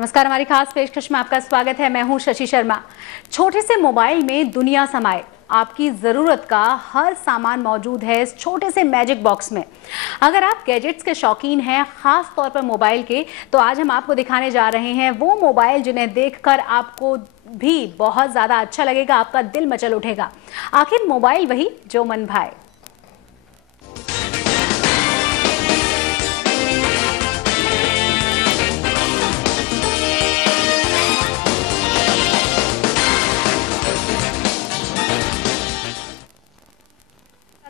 नमस्कार, हमारी खास पेशकश में आपका स्वागत है। मैं हूं शशि शर्मा। छोटे से मोबाइल में दुनिया समाये, आपकी जरूरत का हर सामान मौजूद है इस छोटे से मैजिक बॉक्स में। अगर आप गैजेट्स के शौकीन हैं, खास तौर पर मोबाइल के, तो आज हम आपको दिखाने जा रहे हैं वो मोबाइल जिन्हें देखकर आपको भी बहुत ज्यादा अच्छा लगेगा, आपका दिल मचल उठेगा। आखिर मोबाइल वही जो मन भाए।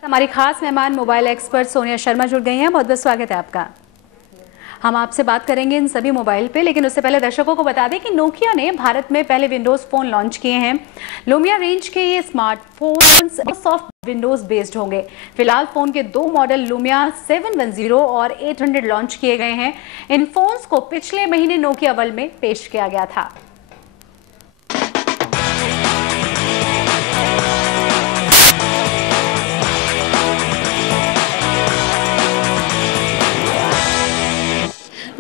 हमारी खास मेहमान मोबाइल एक्सपर्ट सोनिया शर्मा जुड़ गई हैं। बहुत बहुत स्वागत है आपका। हम आपसे बात करेंगे इन सभी मोबाइल पे, लेकिन उससे पहले दर्शकों को बता दें कि नोकिया ने भारत में पहले विंडोज फोन लॉन्च किए हैं। लुमिया रेंज के ये स्मार्टफोन्स सॉफ्ट विंडोज बेस्ड होंगे। फिलहाल फोन के दो मॉडल लुमिया 710 और 800 लॉन्च किए गए हैं। इन फोन्स को पिछले महीने नोकिया वर्ल्ड में पेश किया गया था।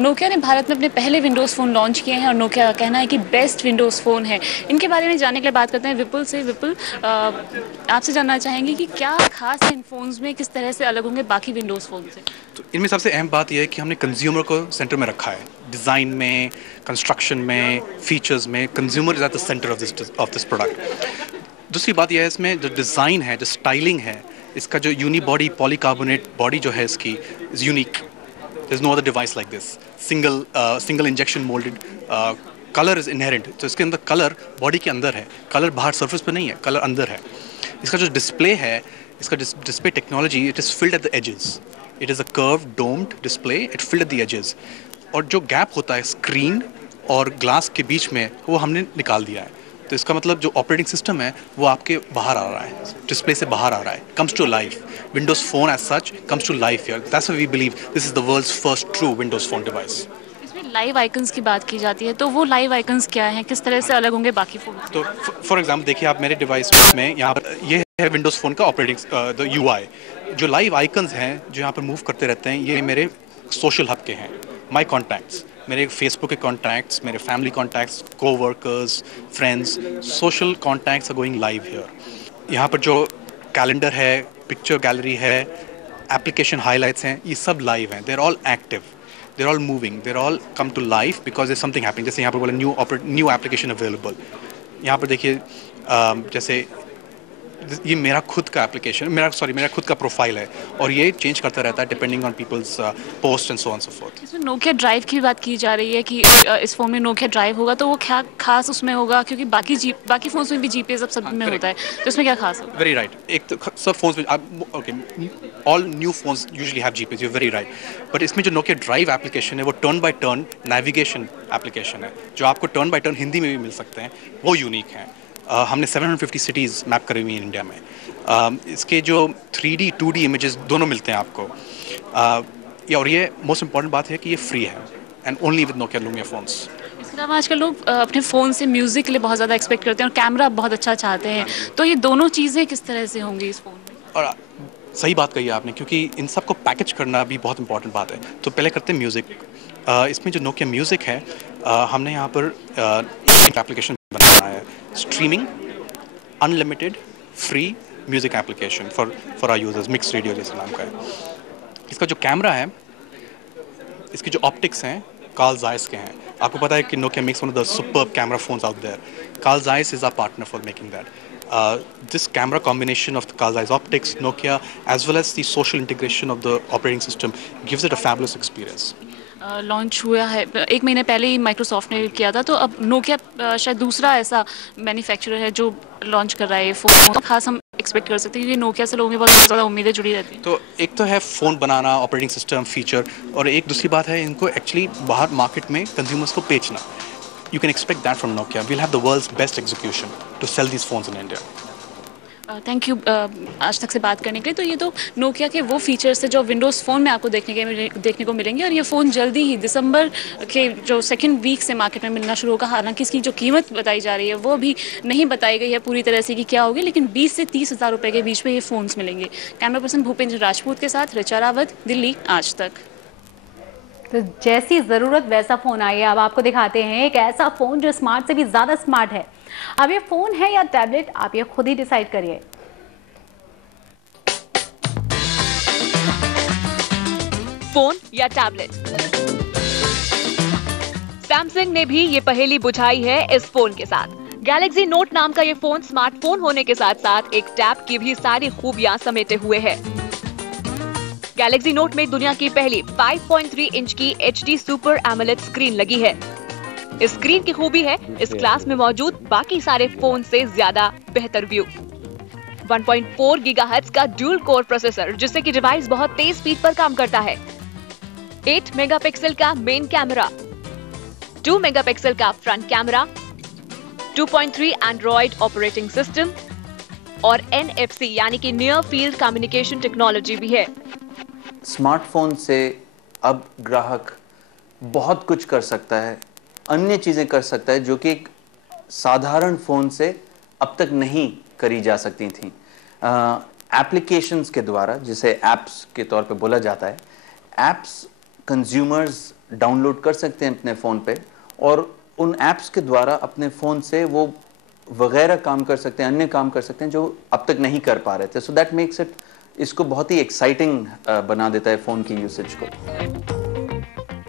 नोकिया ने भारत में अपने पहले विंडोज़ फ़ोन लॉन्च किए हैं और नोकिया का कहना है कि बेस्ट विंडोज़ फ़ोन है। इनके बारे में जानने के लिए बात करते हैं विपुल से। विपुल, आपसे जानना चाहेंगे कि क्या खास है इन फ़ोन्स में, किस तरह से अलग होंगे बाकी विंडोज़ फ़ोन से? तो इनमें सबसे अहम बात यह है कि हमने कंज्यूमर को सेंटर में रखा है। डिज़ाइन में, कंस्ट्रक्शन में, फीचर्स में consumer is at the centre of this product. दूसरी बात यह है, इसमें जो डिज़ाइन है, जो स्टाइलिंग है, इसका जो यूनिबॉडी पॉलीकार्बोनेट बॉडी जो है इसकी is unique. There's no other device like this. Single injection molded. Color is inherent. तो इसके अंदर कलर बॉडी के अंदर है, कलर बाहर सरफेस पे नहीं है, कलर अंदर है। इसका जो डिस्प्ले है, इसका display technology, it is filled at the edges. It is a curve domed display, it filled at the edges. और जो गैप होता है स्क्रीन और ग्लास के बीच में, वो हमने निकाल दिया है। तो इसका मतलब जो ऑपरेटिंग सिस्टम है वो आपके बाहर आ रहा है, डिस्प्ले से बाहर आ रहा है, comes to life. Windows phone as such comes to life here. That's why we believe this is the world's first true Windows phone device. इसमें लाइव आइकन्स की बात की जाती है, तो वो लाइव आइकन्स क्या हैं, किस तरह से अलग होंगे बाकी फ़ोन? तो फॉर एग्जाम्पल देखिए, आप मेरे डिवाइस में यहाँ पर ये है विंडोज फोन का ऑपरेटिंग द यूआई। जो लाइव आइकन्स हैं जो यहाँ पर मूव करते रहते हैं, ये मेरे सोशल हब के हैं, माई कॉन्टैक्ट्स, मेरे फेसबुक के कॉन्टैक्ट्स, मेरे family contacts, coworkers, friends, social contacts are going live here. यहाँ पर जो कैलेंडर है, पिक्चर गैलरी है, एप्लीकेशन हाइलाइट्स हैं, ये सब लाइव हैं। They are all active, they are all moving, they are all come to life because there something happening. जैसे यहाँ पर बोला न्यू एप्लीकेशन अवेलेबल। यहाँ पर देखिए, जैसे ये मेरा खुद का एप्लीकेशन, मेरा खुद का प्रोफाइल है और ये चेंज करता रहता है depending on people's post and so on so fourth. इसमें नोकिया ड्राइव की बात की जा रही है कि इस फ़ोन में नोकिया ड्राइव होगा, तो वो क्या खास उसमें होगा? क्योंकि बाकी फ़ोन्स में भी जीपीएस अब सब में होता है, तो इसमें क्या खास होगा? Very right. एक तो सब फोन्स में okay, all new phones usually have GPS, you very right. But इसमें जो नोकिया ड्राइव एप्लीकेशन है वो turn by turn navigation application है, जो आपको टर्न बाय टर्न हिंदी में भी मिल सकते हैं, वो यूनिक हैं। हमने 750 सिटीज़ मैप करी हुई हैं इंडिया में। इसके जो 3D 2D इमेजेस दोनों मिलते हैं आपको। और ये मोस्ट इम्पॉर्टेंट बात है कि ये फ्री है and only with Nokia Lumia phones. इसके अलावा आजकल लोग अपने फ़ोन से म्यूज़िक के लिए बहुत ज़्यादा एक्सपेक्ट करते हैं और कैमरा बहुत अच्छा चाहते हैं, तो ये दोनों चीज़ें किस तरह से होंगी इस फ़ोन में? और सही बात कही आपने, क्योंकि इन सब को पैकेज करना भी बहुत इंपॉर्टेंट बात है। तो पहले करते हैं म्यूज़िक। इसमें जो नोकिया म्यूज़िक है, हमने यहाँ पर एक एप्लीकेशन बनाया है, streaming unlimited free music application for our users, mix radio जैसे नाम का है। इसका जो कैमरा है, इसके जो ऑप्टिक्स हैं, कार्ल ज़ाइस के हैं। आपको पता है कि Nokia makes one of the superb camera phones out there. Carl Zeiss is our partner for making that. This camera combination of the Carl Zeiss optics, Nokia, as well as the social integration of the operating system gives it a fabulous experience. Launch हुआ है 1 महीने पहले ही Microsoft ने किया था, तो अब Nokia शायद दूसरा ऐसा मैन्युफैक्चरर है जो लॉन्च कर रहा है ये फ़ोन। तो खास हम एक्सपेक्ट कर सकते हैं क्योंकि नोकिया से लोगों में बहुत ज़्यादा उम्मीदें जुड़ी रहती हैं। तो एक तो है फ़ोन बनाना, ऑपरेटिंग सिस्टम, फीचर, और एक दूसरी बात है इनको एक्चुअली बाहर मार्केट में कंज्यूमर्स को बेचना। You can expect that from Nokia. We'll have the world's best execution to sell these phones in India. Thank you आज तक से बात करने के लिए। तो ये तो नोकिया के वो फीचर्स थे जो विंडोज़ फ़ोन में आपको देखने को मिलेंगे, और ये फ़ोन जल्दी ही दिसंबर के जो सेकंड वीक से मार्केट में मिलना शुरू होगा। हालांकि इसकी जो कीमत बताई जा रही है वो भी नहीं बताई गई है पूरी तरह से कि क्या होगी, लेकिन 20 से 30 हज़ार रुपये के बीच में ये फ़ोन्स मिलेंगे। कैमरा पर्सन भूपेंद्र राजपूत के साथ ऋचा रावत, दिल्ली आज तक। तो जैसी ज़रूरत वैसा फ़ोन आई है। अब आपको दिखाते हैं एक ऐसा फ़ोन जो स्मार्ट से भी ज़्यादा स्मार्ट है। अब ये फ़ोन है या टैबलेट, आप ये खुद ही डिसाइड करिए। फोन या टैबलेट, सैमसंग ने भी ये पहेली बुझाई है इस फोन के साथ। गैलेक्सी नोट नाम का ये फोन स्मार्टफोन होने के साथ साथ एक टैब की भी सारी खूबियां समेटे हुए है। गैलेक्सी नोट में दुनिया की पहली 5.3 इंच की HD सुपर एमोलेड स्क्रीन लगी है। इस स्क्रीन की खूबी है इस क्लास में मौजूद बाकी सारे फोन से ज्यादा बेहतर व्यू। 1.4 गीगाहर्ट्ज का ड्यूल कोर प्रोसेसर, जिससे कि डिवाइस बहुत तेज स्पीड पर काम करता है। 8 मेगापिक्सल का मेन कैमरा, 2 मेगापिक्सल का front camera, 2.3 Android operating system और NFC यानी कि नियर फील्ड कम्युनिकेशन टेक्नोलॉजी भी है। स्मार्टफोन से अब ग्राहक बहुत कुछ कर सकता है, अन्य चीज़ें कर सकता है जो कि एक साधारण फ़ोन से अब तक नहीं करी जा सकती थी। एप्लीकेशंस के द्वारा, जिसे ऐप्स के तौर पे बोला जाता है, ऐप्स कंज्यूमर्स डाउनलोड कर सकते हैं अपने फ़ोन पे और उन ऐप्स के द्वारा अपने फ़ोन से वो वगैरह काम कर सकते हैं, अन्य काम कर सकते हैं जो अब तक नहीं कर पा रहे थे। सो दैट मेक्स इट, इसको बहुत ही एक्साइटिंग बना देता है फ़ोन की यूसेज को।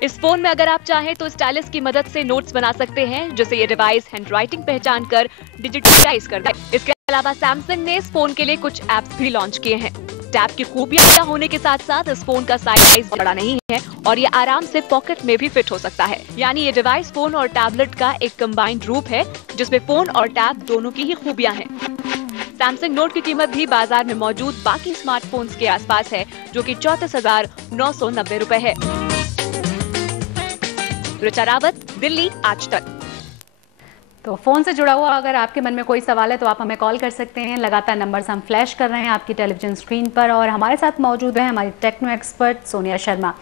इस फोन में अगर आप चाहें तो स्टाइलस की मदद से नोट्स बना सकते हैं, जिसे ये डिवाइस हैंडराइटिंग पहचान कर डिजिटलाइज कर दे। इसके अलावा सैमसंग ने इस फोन के लिए कुछ ऐप्स भी लॉन्च किए हैं। टैब की खूबियां होने के साथ साथ इस फोन का साइज बड़ा नहीं है और ये आराम से पॉकेट में भी फिट हो सकता है। यानी ये डिवाइस फोन और टैबलेट का एक कंबाइंड रूप है, जिसमें फोन और टैब दोनों की ही खूबियां हैं। सैमसंग नोट की कीमत भी बाजार में मौजूद बाकी स्मार्टफोन्स के आसपास है, जो कि 34,990 रुपए है। ऋचा रावत, दिल्ली, आज तक। तो फ़ोन से जुड़ा हुआ अगर आपके मन में कोई सवाल है तो आप हमें कॉल कर सकते हैं। लगातार नंबर्स हम फ्लैश कर रहे हैं आपकी टेलीविजन स्क्रीन पर और हमारे साथ मौजूद है हमारी टेक्नो एक्सपर्ट सोनिया शर्मा।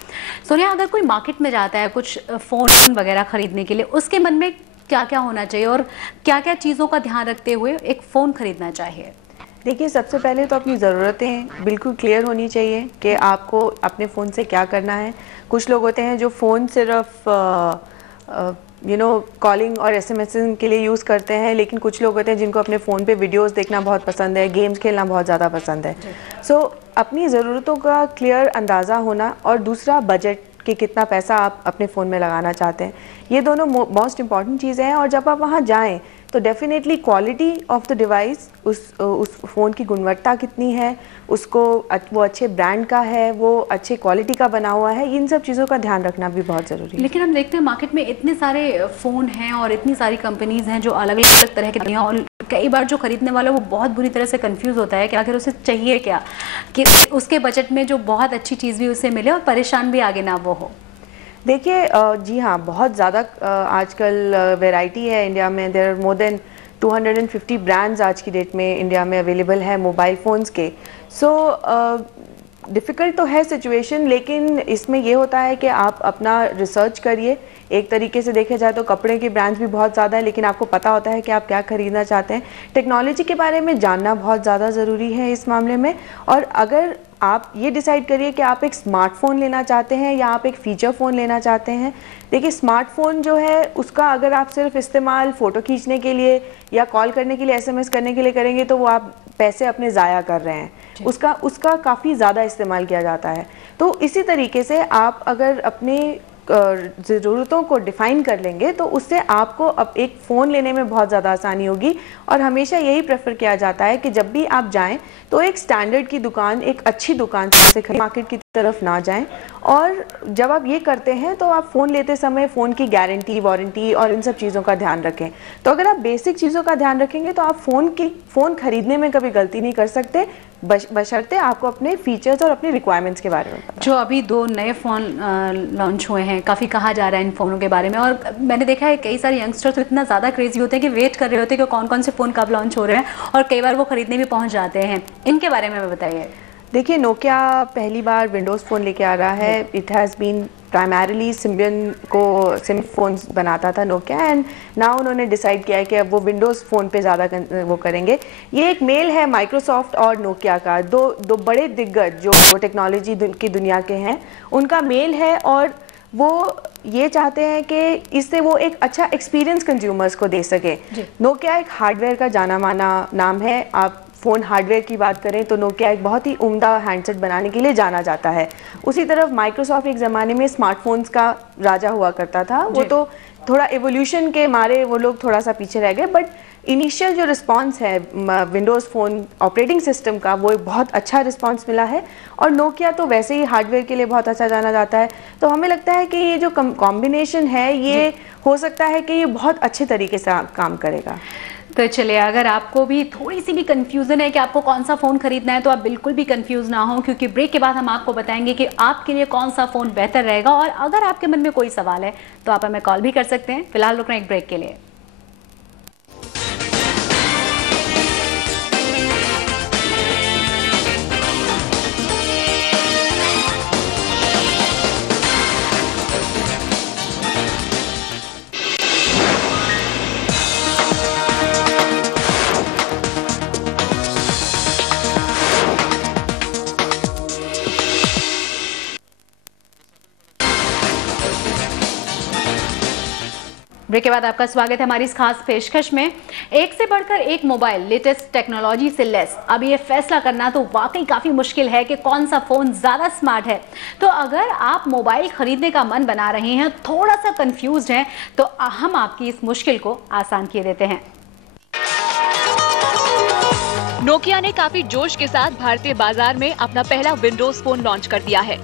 सोनिया, अगर कोई मार्केट में जाता है कुछ फ़ोन वगैरह ख़रीदने के लिए, उसके मन में क्या क्या होना चाहिए और क्या क्या चीज़ों का ध्यान रखते हुए एक फ़ोन ख़रीदना चाहिए? देखिए, सबसे पहले तो अपनी ज़रूरतें बिल्कुल क्लियर होनी चाहिए कि आपको अपने फ़ोन से क्या करना है। कुछ लोग होते हैं जो फ़ोन सिर्फ कॉलिंग और SMS के लिए यूज़ करते हैं, लेकिन कुछ लोग होते हैं जिनको अपने फ़ोन पे वीडियोस देखना बहुत पसंद है, गेम्स खेलना बहुत ज़्यादा पसंद है। सो अपनी ज़रूरतों का क्लियर अंदाज़ा होना और दूसरा बजट कि कितना पैसा आप अपने फ़ोन में लगाना चाहते हैं, ये दोनों मोस्ट इम्पॉर्टेंट चीज़ें हैं। और जब आप वहाँ जाएँ तो definitely quality of the device, उस फ़ोन की गुणवत्ता कितनी है, उसको वो अच्छे ब्रांड का है, वो अच्छे क्वालिटी का बना हुआ है, इन सब चीज़ों का ध्यान रखना भी बहुत ज़रूरी है। लेकिन हम देखते हैं मार्केट में इतने सारे फ़ोन हैं और इतनी सारी कंपनीज़ हैं जो अलग अलग तरह के हैं और कई बार जो खरीदने वाला वो बहुत बुरी तरह से कंफ्यूज होता है कि आखिर उसे चाहिए क्या, कि उसके बजट में जो बहुत अच्छी चीज़ भी उसे मिले और परेशान भी आगे ना वो हो। देखिए, जी हाँ, बहुत ज़्यादा आजकल वैरायटी है इंडिया में। There are more than 250 brands आज की डेट में इंडिया में अवेलेबल है मोबाइल फ़ोन्स के। सो डिफ़िकल्ट तो है सिचुएशन, लेकिन इसमें ये होता है कि आप अपना रिसर्च करिए। एक तरीके से देखा जाए तो कपड़े के ब्रांड्स भी बहुत ज़्यादा है, लेकिन आपको पता होता है कि आप क्या खरीदना चाहते हैं। टेक्नोलॉजी के बारे में जानना बहुत ज़्यादा ज़रूरी है इस मामले में। और अगर आप ये डिसाइड करिए कि आप एक स्मार्टफ़ोन लेना चाहते हैं या आप एक फ़ीचर फ़ोन लेना चाहते हैं। देखिए, स्मार्टफ़ोन जो है उसका अगर आप सिर्फ इस्तेमाल फ़ोटो खींचने के लिए या कॉल करने के लिए, SMS करने के लिए करेंगे तो वो आप पैसे अपने ज़ाया कर रहे हैं। उसका काफ़ी ज़्यादा इस्तेमाल किया जाता है। तो इसी तरीके से आप अगर अपने ज़रूरतों को डिफ़ाइन कर लेंगे तो उससे आपको अब एक फ़ोन लेने में बहुत ज़्यादा आसानी होगी। और हमेशा यही प्रेफर किया जाता है कि जब भी आप जाएं तो एक स्टैंडर्ड की दुकान, एक अच्छी दुकान से खरीद, मार्केट की तरफ ना जाएं। और जब आप ये करते हैं तो आप फ़ोन लेते समय फ़ोन की गारंटी, वारंटी और इन सब चीज़ों का ध्यान रखें। तो अगर आप बेसिक चीज़ों का ध्यान रखेंगे तो आप फ़ोन खरीदने में कभी गलती नहीं कर सकते, बशर्ते आपको अपने फीचर्स और अपने रिक्वायरमेंट्स के बारे में पता। जो अभी 2 नए फ़ोन लॉन्च हुए हैं, काफ़ी कहा जा रहा है इन फ़ोनों के बारे में और मैंने देखा है कई सारे यंगस्टर्स तो इतना ज़्यादा क्रेजी होते हैं कि वेट कर रहे होते हैं कि कौन कौन से फ़ोन कब लॉन्च हो रहे हैं और कई बार वो खरीदने भी पहुंच जाते हैं। इनके बारे में बताइए। देखिए, नोकिया पहली बार विंडोज़ फ़ोन लेके आ रहा है। It has been primarily SIM phones बनाता था नोकिया, एंड नाउ उन्होंने डिसाइड किया है कि अब वो विंडोज़ फ़ोन पे ज़्यादा वो करेंगे। ये एक मेल है माइक्रोसॉफ्ट और नोकिया का, दो बड़े दिग्गज जो टेक्नोलॉजी की दुनिया के हैं, उनका मेल है। और वो ये चाहते हैं कि इससे वो एक अच्छा एक्सपीरियंस कंज्यूमर्स को दे सके। नोकिया एक हार्डवेयर का जाना माना नाम है। आप फ़ोन हार्डवेयर की बात करें तो नोकिया एक बहुत ही उम्दा हैंडसेट बनाने के लिए जाना जाता है। उसी तरफ माइक्रोसॉफ्ट एक ज़माने में स्मार्टफोन्स का राजा हुआ करता था। वो तो थोड़ा एवोल्यूशन के मारे वो लोग थोड़ा सा पीछे रह गए, बट इनिशियल जो रिस्पांस है विंडोज़ फ़ोन ऑपरेटिंग सिस्टम का, वो एक बहुत अच्छा रिस्पांस मिला है। और नोकिया तो वैसे ही हार्डवेयर के लिए बहुत अच्छा जाना जाता है। तो हमें लगता है कि ये जो कॉम्बिनेशन है ये हो सकता है कि ये बहुत अच्छे तरीके से काम करेगा। तो चलिए, अगर आपको भी थोड़ी सी भी कंफ्यूजन है कि आपको कौन सा फ़ोन खरीदना है तो आप बिल्कुल भी कंफ्यूज ना हो, क्योंकि ब्रेक के बाद हम आपको बताएंगे कि आपके लिए कौन सा फ़ोन बेहतर रहेगा। और अगर आपके मन में कोई सवाल है तो आप हमें कॉल भी कर सकते हैं। फिलहाल रुक रहे हैं एक ब्रेक के लिए। ब्रेक के बाद आपका स्वागत है हमारी इस खास पेशकश में। एक से बढ़कर एक मोबाइल लेटेस्ट टेक्नोलॉजी से लेस। अब ये फैसला करना तो वाकई काफ़ी मुश्किल है कि कौन सा फ़ोन ज़्यादा स्मार्ट है। तो अगर आप मोबाइल खरीदने का मन बना रहे हैं, थोड़ा सा कंफ्यूज्ड हैं, तो हम आपकी इस मुश्किल को आसान किए देते हैं। नोकिया ने काफी जोश के साथ भारतीय बाजार में अपना पहला विंडोज फोन लॉन्च कर दिया है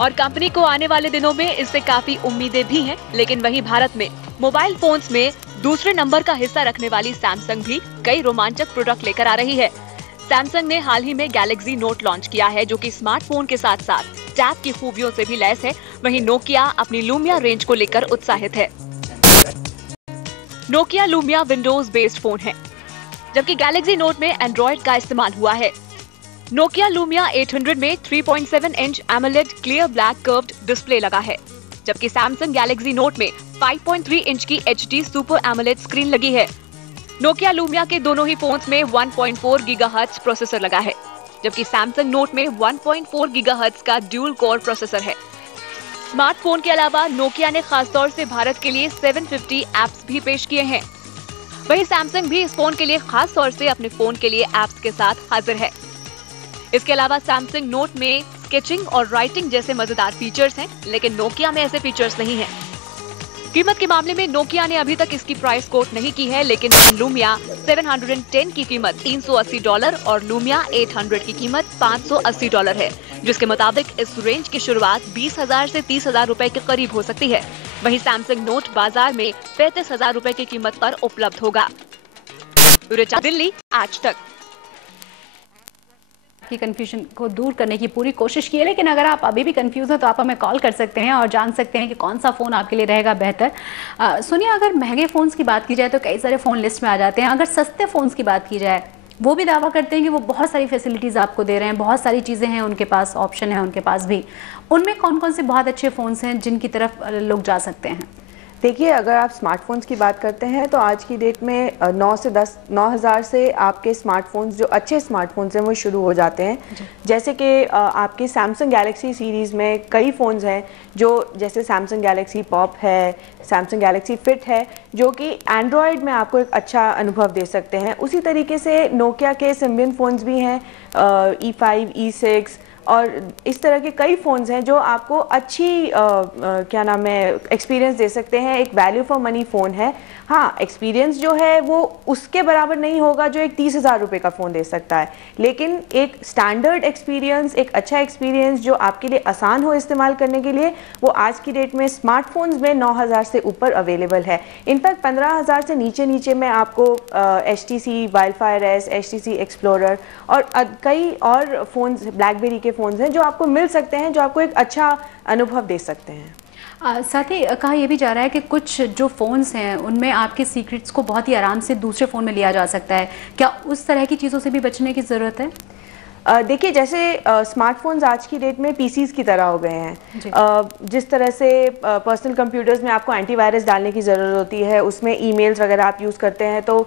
और कंपनी को आने वाले दिनों में इससे काफी उम्मीदें भी हैं। लेकिन वहीं भारत में मोबाइल फोन्स में दूसरे नंबर का हिस्सा रखने वाली सैमसंग भी कई रोमांचक प्रोडक्ट लेकर आ रही है। सैमसंग ने हाल ही में गैलेक्सी नोट लॉन्च किया है, जो कि स्मार्टफोन के साथ साथ टैब की खूबियों से भी लैस है। वहीं नोकिया अपनी लूमिया रेंज को लेकर उत्साहित है। Nokia Lumia Windows based phone है, जबकि गैलेक्सी नोट में एंड्रॉइड का इस्तेमाल हुआ है। नोकिया लूमिया 800 में 3.7 inch AMOLED clear black curved display लगा है, जबकि सैमसंग गैलेक्सी नोट में 5.3 इंच की HD सुपर एमोलेड स्क्रीन लगी है। नोकिया लूमिया के दोनों ही फोन्स में 1.4 गीगाहर्ट्ज प्रोसेसर लगा है, जबकि सैमसंग नोट में 1.4 गीगाहर्ट्ज का ड्यूल कोर प्रोसेसर है। स्मार्टफोन के अलावा नोकिया ने खासतौर से भारत के लिए 750 ऐप्स भी पेश किए हैं। वहीं सैमसंग भी इस फोन के लिए खास तौर से अपने फोन के लिए ऐप्स के साथ हाजिर है। इसके अलावा सैमसंग नोट में स्केचिंग और राइटिंग जैसे मजेदार फीचर्स हैं, लेकिन नोकिया में ऐसे फीचर्स नहीं हैं। कीमत के मामले में नोकिया ने अभी तक इसकी प्राइस कोट नहीं की है, लेकिन लूमिया 710 की कीमत $380 और लूमिया 800 की कीमत $580 है, जिसके मुताबिक इस रेंज की शुरुआत 20,000 से 30,000 रुपए के करीब हो सकती है। वहीं सैमसंग नोट बाजार में 35,000 रुपए की कीमत पर उपलब्ध होगा। दिल्ली आज तक की कंफ्यूजन को दूर करने की पूरी कोशिश की है, लेकिन अगर आप अभी भी कंफ्यूज हैं तो आप हमें कॉल कर सकते हैं और जान सकते हैं कि कौन सा फ़ोन आपके लिए रहेगा बेहतर। सुनिए, अगर महंगे फ़ोन्स की बात की जाए तो कई सारे फ़ोन लिस्ट में आ जाते हैं। अगर सस्ते फ़ोन्स की बात की जाए, वो भी दावा करते हैं कि वो बहुत सारी फैसिलिटीज़ आपको दे रहे हैं, बहुत सारी चीज़ें हैं उनके पास, ऑप्शन है उनके पास भी। उनमें कौन कौन से बहुत अच्छे फ़ोन्स हैं जिनकी तरफ लोग जा सकते हैं? देखिए, अगर आप स्मार्टफोन्स की बात करते हैं तो आज की डेट में 9,000 से आपके स्मार्टफोन्स, जो अच्छे स्मार्टफोन्स हैं, वो शुरू हो जाते हैं। जैसे कि आपके सैमसंग गैलेक्सी सीरीज़ में कई फ़ोन्स हैं, जो जैसे सैमसंग गैलेक्सी पॉप है, सैमसंग गैलेक्सी फिट है, जो कि एंड्रॉयड में आपको एक अच्छा अनुभव दे सकते हैं। उसी तरीके से नोकिया के सिम्बियन फ़ोन्स भी हैं, E5, E6 और इस तरह के कई फ़ोन्स हैं जो आपको अच्छी क्या नाम है एक्सपीरियंस दे सकते हैं। एक वैल्यू फॉर मनी फ़ोन है। हाँ, एक्सपीरियंस जो है वो उसके बराबर नहीं होगा जो एक 30,000 रुपये का फ़ोन दे सकता है, लेकिन एक स्टैंडर्ड एक्सपीरियंस, एक अच्छा एक्सपीरियंस जो आपके लिए आसान हो इस्तेमाल करने के लिए, वो आज की डेट में स्मार्टफोन्स में 9,000 से ऊपर अवेलेबल है। इनफैक्ट 15,000 से नीचे में आपको HTC wildfire S, HTC explorer और कई और फ़ोन्स, ब्लैकबेरी के फ़ोन्स हैं जो आपको मिल सकते हैं, जो आपको एक अच्छा अनुभव दे सकते हैं। साथ ही कहा यह भी जा रहा है कि कुछ जो फ़ोन्स हैं उनमें आपके सीक्रेट्स को बहुत ही आराम से दूसरे फ़ोन में लिया जा सकता है। क्या उस तरह की चीज़ों से भी बचने की ज़रूरत है? देखिए जैसे स्मार्टफोन्स आज की डेट में पीसीज की तरह हो गए हैं। जिस तरह से पर्सनल कंप्यूटर्स में आपको एंटीवायरस डालने की ज़रूरत होती है, उसमें ईमेल्स अगर आप यूज़ करते हैं तो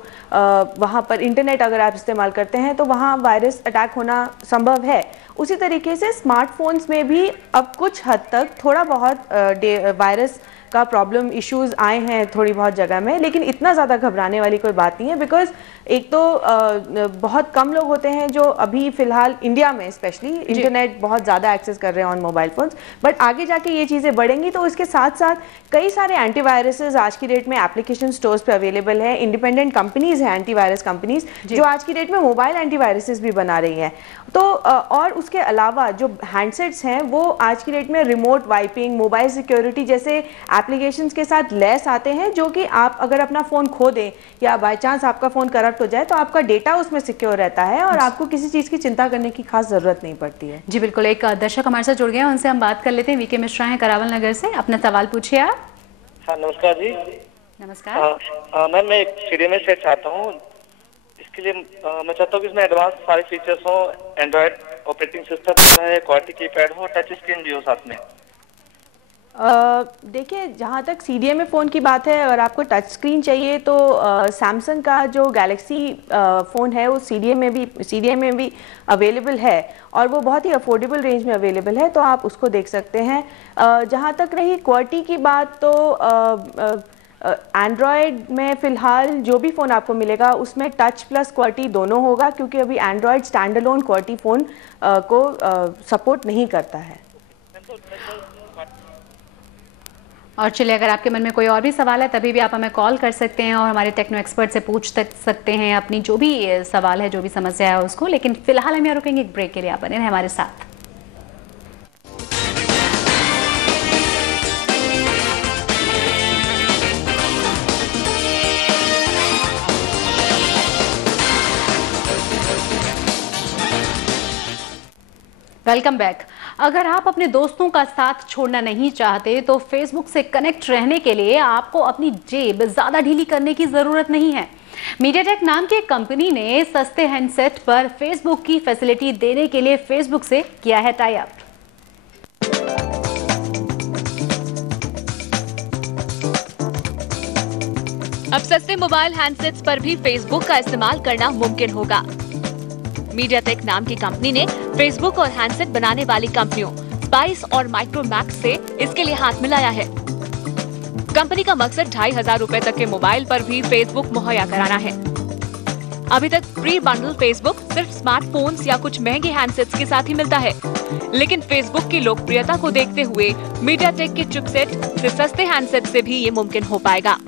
वहाँ पर इंटरनेट अगर आप इस्तेमाल करते हैं तो वहाँ वायरस अटैक होना संभव है। उसी तरीके से स्मार्टफोन्स में भी अब कुछ हद तक थोड़ा बहुत वायरस का प्रॉब्लम इश्यूज आए हैं थोड़ी बहुत जगह में, लेकिन इतना ज़्यादा घबराने वाली कोई बात नहीं है। बिकॉज एक तो बहुत कम लोग होते हैं जो अभी फ़िलहाल इंडिया में स्पेशली इंटरनेट बहुत ज़्यादा एक्सेस कर रहे हैं ऑन मोबाइल फ़ोन्स, बट आगे जाके ये चीज़ें बढ़ेंगी तो इसके साथ साथ कई सारे एंटीवायरसेस आज की डेट में एप्लीकेशन स्टोर्स पे अवेलेबल है। इंडिपेंडेंट कंपनीज़ हैं एंटीवायरस कंपनीज़ जो आज की डेट में मोबाइल एंटीवायरसेस भी बना रही हैं। तो और उसके अलावा जो हैंडसेट्स हैं वो आज की डेट में रिमोट वाइपिंग, मोबाइल सिक्योरिटी जैसे एप्लीकेशंस के साथ लैस आते हैं, जो कि आप अगर अपना फ़ोन खो दें या बाय चांस आपका फ़ोन करप्ट हो जाए तो आपका डेटा उसमें सिक्योर रहता है और आपको किसी चीज़ की चिंता करने की खास ज़रूरत नहीं पड़ती है। जी बिल्कुल, एक दर्शक हमारे साथ जुड़ गए हैं, उनसे हम बात कर लेते हैं। वीके मिश्रा हैं करावल नगर से, अपना सवाल पूछिए आप। हाँ नमस्कार जी। नमस्कार। मैम मैं एक CDMA सेट चाहता हूँ, इसके लिए मैं चाहता हूँ कि इसमें एडवांस सारे फीचर्स हो, एंड्रॉयड ऑपरेटिंग सिस्टम है, क्वालिटी कीपैड हो, टच स्क्रीन भी हो साथ में। देखिए जहाँ तक CDMA फ़ोन की बात है, अगर आपको टच स्क्रीन चाहिए तो सैमसंग का जो गैलेक्सी फ़ोन है वो CDMA में भी अवेलेबल है और वो बहुत ही अफोर्डेबल रेंज में अवेलेबल है, तो आप उसको देख सकते हैं। जहाँ तक रही क्वालिटी की बात तो एंड्रॉयड में फ़िलहाल जो भी फ़ोन आपको मिलेगा उसमें टच प्लस क्वालिटी दोनों होगा, क्योंकि अभी Android stand alone quality phone को सपोर्ट नहीं करता है। और चलिए, अगर आपके मन में कोई और भी सवाल है तभी भी आप हमें कॉल कर सकते हैं और हमारे टेक्नो एक्सपर्ट से पूछ सकते हैं अपनी जो भी सवाल है, जो भी समस्या है उसको। लेकिन फिलहाल हम यहाँ रुकेंगे एक ब्रेक के लिए, आप बने रहें हमारे साथ। Welcome back. अगर आप अपने दोस्तों का साथ छोड़ना नहीं चाहते तो फेसबुक से कनेक्ट रहने के लिए आपको अपनी जेब ज्यादा ढीली करने की जरूरत नहीं है। मीडियाटेक नाम की एक कंपनी ने सस्ते हैंडसेट पर फेसबुक की फैसिलिटी देने के लिए फेसबुक से किया है टाई अप। अब सस्ते मोबाइल हैंडसेट्स पर भी फेसबुक का इस्तेमाल करना मुमकिन होगा। मीडियाटेक नाम की कंपनी ने फेसबुक और हैंडसेट बनाने वाली कंपनियों स्पाइस और माइक्रोमैक्स से इसके लिए हाथ मिलाया है। कंपनी का मकसद 2500 रुपए तक के मोबाइल पर भी फेसबुक मुहैया कराना है। अभी तक प्री बंडल फेसबुक सिर्फ स्मार्टफोन्स या कुछ महंगे हैंडसेट्स के साथ ही मिलता है, लेकिन फेसबुक की लोकप्रियता को देखते हुए मीडियाटेक के चिपसेट से सस्ते हैंडसेट से भी ये मुमकिन हो पाएगा।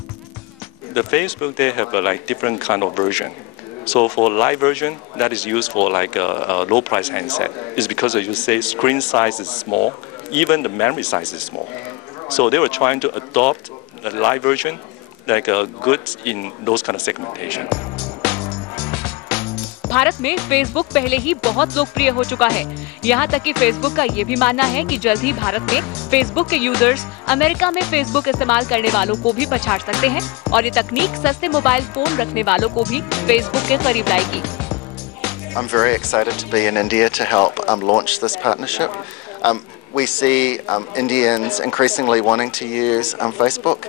The Facebook they have like different kind of version. So for light version that is used for like a low price handset is because you say screen size is small, even the memory size is small. So they were trying to adopt the light version like good in those kind of segmentation. Bharat में Facebook पहले ही बहुत लोकप्रिय हो चुका है। यहाँ तक कि फेसबुक का ये भी मानना है कि जल्द ही भारत में फेसबुक के यूजर्स अमेरिका में फेसबुक इस्तेमाल करने वालों को भी पछाड़ सकते हैं और ये तकनीक सस्ते मोबाइल फोन रखने वालों को भी फेसबुक के करीब लाएगी। I'm very excited to be in India to help launch this partnership. We see Indians increasingly wanting to use Facebook.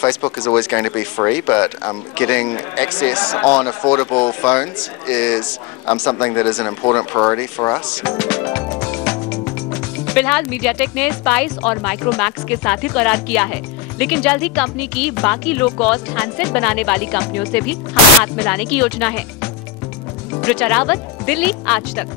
Facebook is always going to be free, but getting access on affordable phones is something that is an important priority for us. फिलहाल MediaTek ने spice और Micromax के साथ ही करार किया है, लेकिन जल्द ही कंपनी की बाकी लो कॉस्ट हैंडसेट बनाने वाली कंपनियों से भी हाथ मिलाने की योजना है। ऋचा रावत, दिल्ली, आज तक।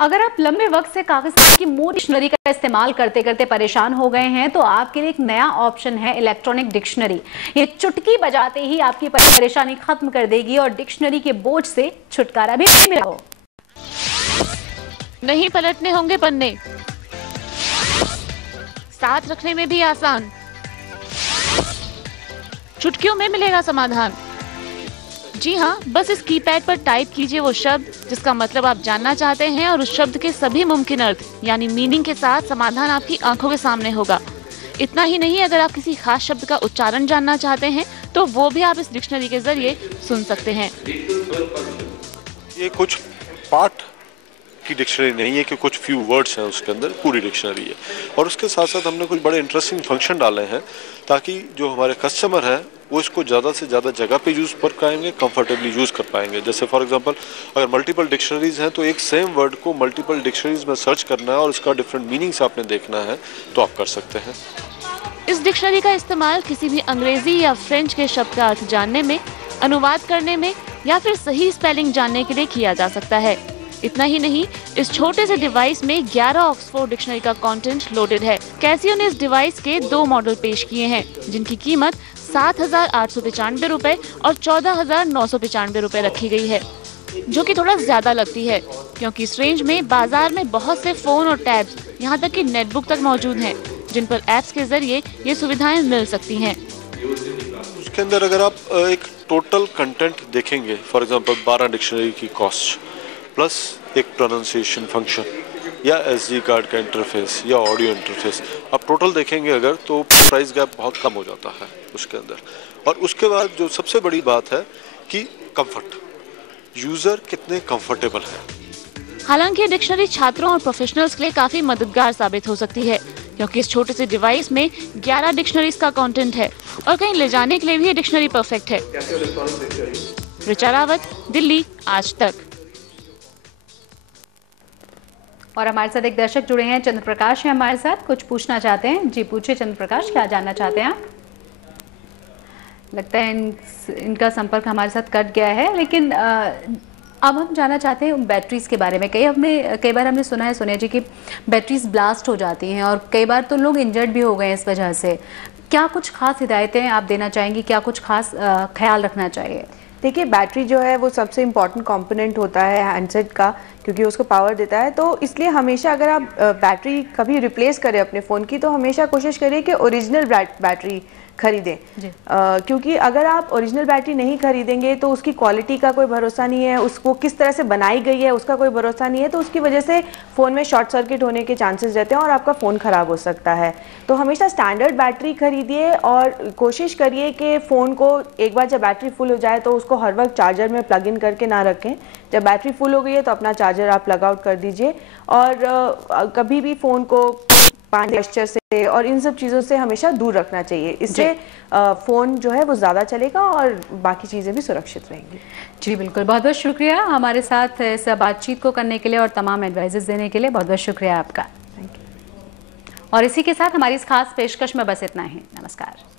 अगर आप लंबे वक्त से कागज की मोटी डिक्शनरी का इस्तेमाल करते करते परेशान हो गए हैं तो आपके लिए एक नया ऑप्शन है इलेक्ट्रॉनिक डिक्शनरी। ये चुटकी बजाते ही आपकी परेशानी खत्म कर देगी और डिक्शनरी के बोझ से छुटकारा भी मिलेगा। नहीं पलटने होंगे पन्ने, साथ रखने में भी आसान, चुटकियों में मिलेगा समाधान। जी हाँ, बस इस कीपैड पर टाइप कीजिए वो शब्द जिसका मतलब आप जानना चाहते हैं और उस शब्द के सभी मुमकिन अर्थ यानी मीनिंग के साथ समाधान आपकी आंखों के सामने होगा। इतना ही नहीं, अगर आप किसी खास शब्द का उच्चारण जानना चाहते हैं तो वो भी आप इस डिक्शनरी के जरिए सुन सकते हैं। ये कुछ पार्ट की डिक्शनरी नहीं है कि कुछ फ्यू वर्ड्स हैं उसके अंदर, पूरी डिक्शनरी है। और उसके साथ साथ हमने कुछ बड़े इंटरेस्टिंग फंक्शन डाले हैं ताकि जो हमारे कस्टमर हैं वो इसको ज़्यादा से ज़्यादा जगह पे यूज़ कर पाएंगे, कंफर्टेबली यूज़ कर पाएंगे। जैसे फॉर एग्जांपल अगर मल्टीपल डिक्शनरीज हैं तो एक सेम वर्ड को मल्टीपल डिक्शनरीज में सर्च करना है और इसका डिफरेंट मीनिंग्स आपने देखना है तो आप कर सकते हैं। इस डिक्शनरी का इस्तेमाल किसी भी अंग्रेजी या फ्रेंच के शब्द का अर्थ जानने में, अनुवाद करने में या फिर सही स्पेलिंग जानने के लिए किया जा सकता है। इतना ही नहीं, इस छोटे से डिवाइस में 11 ऑक्सफोर्ड डिक्शनरी का कंटेंट लोडेड है। कैसियो ने इस डिवाइस के 2 मॉडल पेश किए हैं जिनकी कीमत 7,895 रुपए और 14,995 रुपए रखी गई है, जो कि थोड़ा ज्यादा लगती है क्योंकि इस रेंज में बाजार में बहुत से फोन और टैब्स, यहाँ तक कि नेटबुक तक मौजूद हैं जिन पर ऐप्स के जरिए ये सुविधाएं मिल सकती हैं। उसके अंदर अगर आप एक टोटल कंटेंट देखेंगे, फॉर एग्जांपल 12 डिक्शनरी की कॉस्ट प्लस एक प्रोनाउंसिएशन फंक्शन या एसडी कार्ड का इंटरफेस या ऑडियो इंटरफेस, आप टोटल देखेंगे अगर तो प्राइस गैप बहुत कम हो जाता है उसके अंदर। और उसके बाद जो सबसे बड़ी बात है कि कंफर्ट, यूज़र कितने कंफर्टेबल है। हालांकि डिक्शनरी छात्रों और प्रोफेशनल्स के लिए काफी मददगार साबित हो सकती है क्योंकि इस छोटे से डिवाइस में 11 डिक्शनरीज का कंटेंट है और कहीं ले जाने के लिए भी ये डिक्शनरी परफेक्ट है। ऋचा रावत, दिल्ली, आज तक। और हमारे साथ एक दर्शक जुड़े हैं, चंद्र प्रकाश हैं हमारे साथ, कुछ पूछना चाहते हैं। जी पूछिए चंद्र प्रकाश, क्या जानना चाहते हैं आप? लगता है इनका संपर्क हमारे साथ कट गया है, लेकिन अब हम जानना चाहते हैं बैटरीज के बारे में। कई बार हमने सुना है सोनिया जी की बैटरीज ब्लास्ट हो जाती हैं और कई बार तो लोग इंजर्ड भी हो गए इस वजह से। क्या कुछ खास हिदायतें आप देना चाहेंगी, क्या कुछ खास ख्याल रखना चाहिए? देखिए, बैटरी जो है वो सबसे इम्पॉर्टेंट कंपोनेंट होता है हैंडसेट का, क्योंकि उसको पावर देता है। तो इसलिए हमेशा अगर आप बैटरी कभी रिप्लेस करें अपने फ़ोन की तो हमेशा कोशिश करिए कि ओरिजिनल बैटरी खरीदें, क्योंकि अगर आप ओरिजिनल बैटरी नहीं खरीदेंगे तो उसकी क्वालिटी का कोई भरोसा नहीं है, उसको किस तरह से बनाई गई है उसका कोई भरोसा नहीं है, तो उसकी वजह से फ़ोन में शॉर्ट सर्किट होने के चांसेस रहते हैं और आपका फ़ोन ख़राब हो सकता है। तो हमेशा स्टैंडर्ड बैटरी खरीदिए और कोशिश करिए कि फ़ोन को एक बार जब बैटरी फुल हो जाए तो उसको हर वक्त चार्जर में प्लग इन करके ना रखें। जब बैटरी फुल हो गई है तो अपना चार्जर आप लग आउट कर दीजिए और कभी भी फ़ोन को पानी, मॉइस्चर से और इन सब चीज़ों से हमेशा दूर रखना चाहिए। इससे फ़ोन जो है वो ज़्यादा चलेगा और बाकी चीज़ें भी सुरक्षित रहेंगी। जी बिल्कुल, बहुत बहुत शुक्रिया हमारे साथ इस बातचीत को करने के लिए और तमाम एडवाइजेस देने के लिए। बहुत बहुत शुक्रिया आपका। Thank you. और इसी के साथ हमारी इस खास पेशकश में बस इतना ही। नमस्कार।